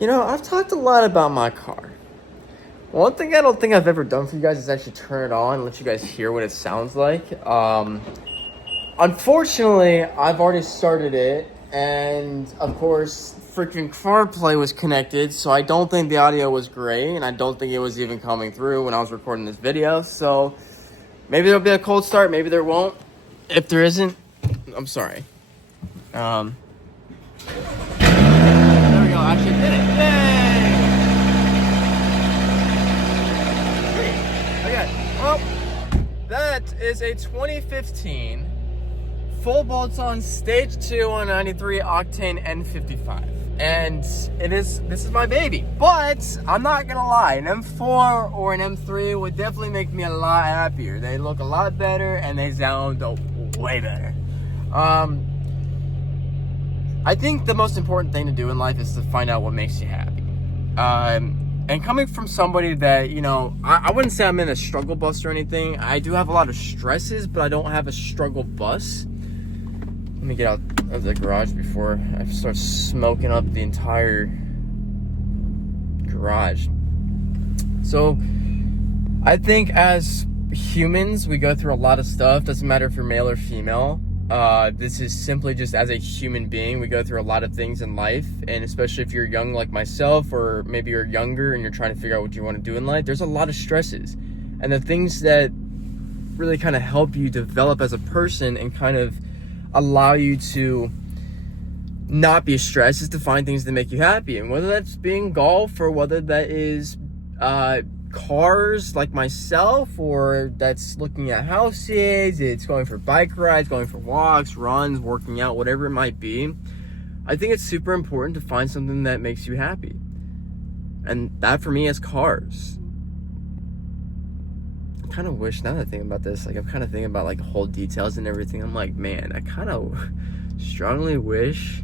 I've talked a lot about my car. One thing I don't think I've ever done for you guys is actually turn it on and let you guys hear what it sounds like. Unfortunately, I've already started it, and of course, freaking CarPlay was connected, so I don't think the audio was great, and I don't think it was even coming through when I was recording this video. So maybe there'll be a cold start, maybe there won't. If there isn't, I'm sorry. There we go. Actually did it. Yay! Okay. Well, that is a 2015 full bolts-on stage 2 on 93 octane N55, and this is my baby. But I'm not gonna lie, an M4 or an M3 would definitely make me a lot happier. They look a lot better and they sound way better. I think the most important thing to do in life is to find out what makes you happy. And coming from somebody that, I wouldn't say I'm in a struggle bus or anything. I do have a lot of stresses, but I don't have a struggle bus. Let me get out of the garage before I start smoking up the entire garage. So, I think as humans, we go through a lot of stuff. Doesn't matter if you're male or female. This is simply just as a human being, we go through a lot of things in life, and especially if you're young like myself, or maybe you're younger and you're trying to figure out what you want to do in life, there's a lot of stresses. And the things that really kind of help you develop as a person and kind of allow you to not be stressed is to find things that make you happy. And whether that's being golf, or whether that is cars like myself, or that's looking at houses, it's going for bike rides, going for walks, runs, working out, whatever it might be. I think it's super important to find something that makes you happy, and that for me is cars. I kind of wish, now that I think about this, I'm kind of thinking about the whole details and everything. I'm like, man, I kind of strongly wish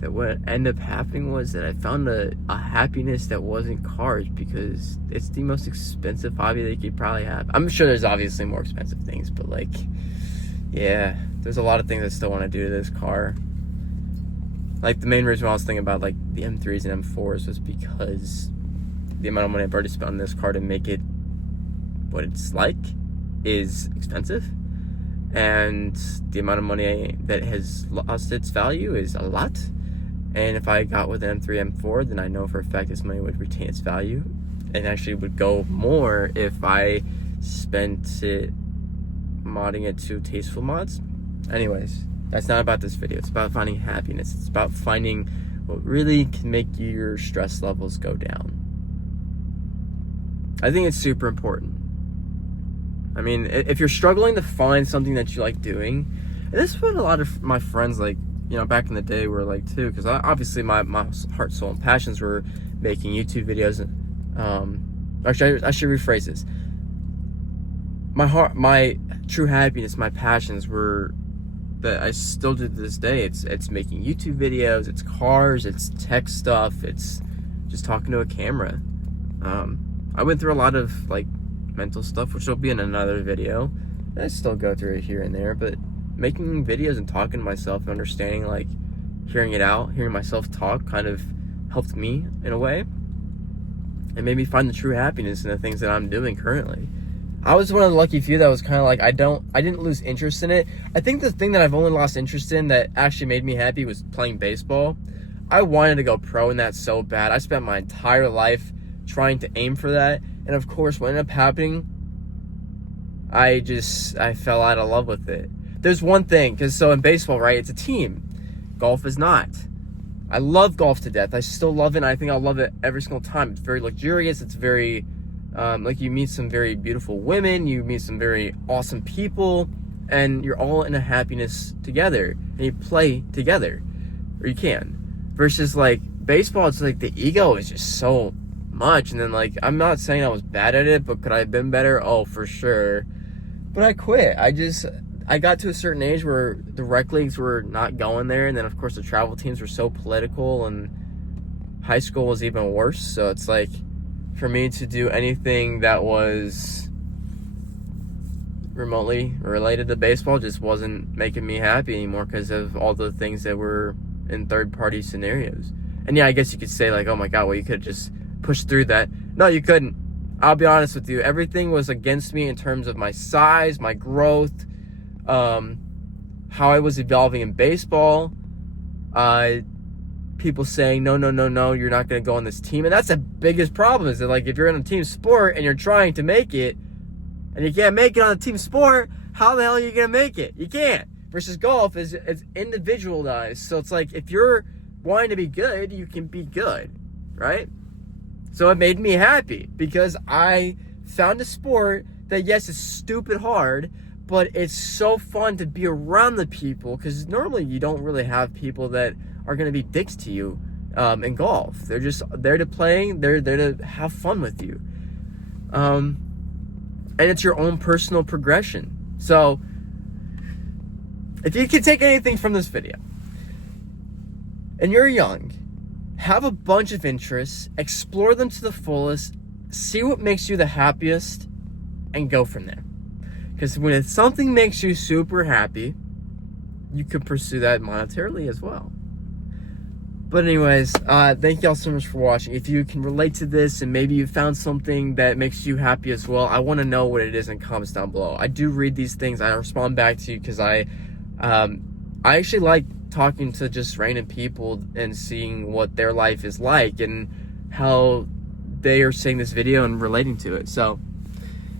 that what ended up happening was that I found a happiness that wasn't cars, because it's the most expensive hobby that you could probably have. I'm sure there's obviously more expensive things, but yeah, there's a lot of things I still want to do to this car. The main reason why I was thinking about the M3s and M4s was because the amount of money I've already spent on this car to make it what it's is expensive, and the amount of money that has lost its value is a lot. And if I got with an M3, M4, then I know for a fact this money would retain its value, and actually would go more if I spent it modding it to tasteful mods. Anyways, that's not about this video. It's about finding happiness. It's about finding what really can make your stress levels go down. I think it's super important. I mean, if you're struggling to find something that you like doing, and this is what a lot of my friends back in the day were too, because obviously my heart, soul, and passions were making YouTube videos. Actually, I should rephrase this. My true happiness, my passions were that I still do to this day. It's making YouTube videos, it's cars, it's tech stuff, it's just talking to a camera. I went through a lot of mental stuff, which will be in another video. I still go through it here and there, but making videos and talking to myself and understanding, hearing it out, hearing myself talk kind of helped me in a way, and made me find the true happiness in the things that I'm doing currently. I was one of the lucky few that was kind of I didn't lose interest in it. I think the thing that I've only lost interest in that actually made me happy was playing baseball. I wanted to go pro in that so bad. I spent my entire life trying to aim for that, and of course what ended up happening, I fell out of love with it. There's one thing, because in baseball, right, it's a team. Golf is not. I love golf to death. I still love it, and I think I'll love it every single time. It's very luxurious. It's very, you meet some very beautiful women. You meet some very awesome people, and you're all in a happiness together. And you play together, or you can. Versus, baseball, it's the ego is just so much. And then, I'm not saying I was bad at it, but could I have been better? Oh, for sure. But I quit. I got to a certain age where the rec leagues were not going there, and then of course the travel teams were so political, and high school was even worse. So it's for me to do anything that was remotely related to baseball just wasn't making me happy anymore, because of all the things that were in third-party scenarios. And yeah, I guess you could say like, oh my God, well, you could just push through that. No, you couldn't. I'll be honest with you. Everything was against me in terms of my size, my growth, how I was evolving in baseball. People saying, no, you're not going to go on this team. And that's the biggest problem, is that like, if you're in a team sport and you're trying to make it and you can't make it on a team sport, how the hell are you going to make it? You can't. Versus golf is individualized. So it's like, if you're wanting to be good, you can be good, right? So it made me happy because I found a sport that, yes, it's stupid hard, but it's so fun to be around the people, because normally you don't really have people that are going to be dicks to you in golf. They're just there to play. They're there to have fun with you. And it's your own personal progression. So if you can take anything from this video and you're young, have a bunch of interests, explore them to the fullest, see what makes you the happiest, and go from there. Because when something makes you super happy, you could pursue that monetarily as well. But anyways, thank y'all so much for watching. If you can relate to this and maybe you found something that makes you happy as well, I want to know what it is in comments down below. I do read these things. I respond back to you because I actually like talking to just random people and seeing what their life is like and how they are seeing this video and relating to it. So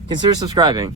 consider subscribing.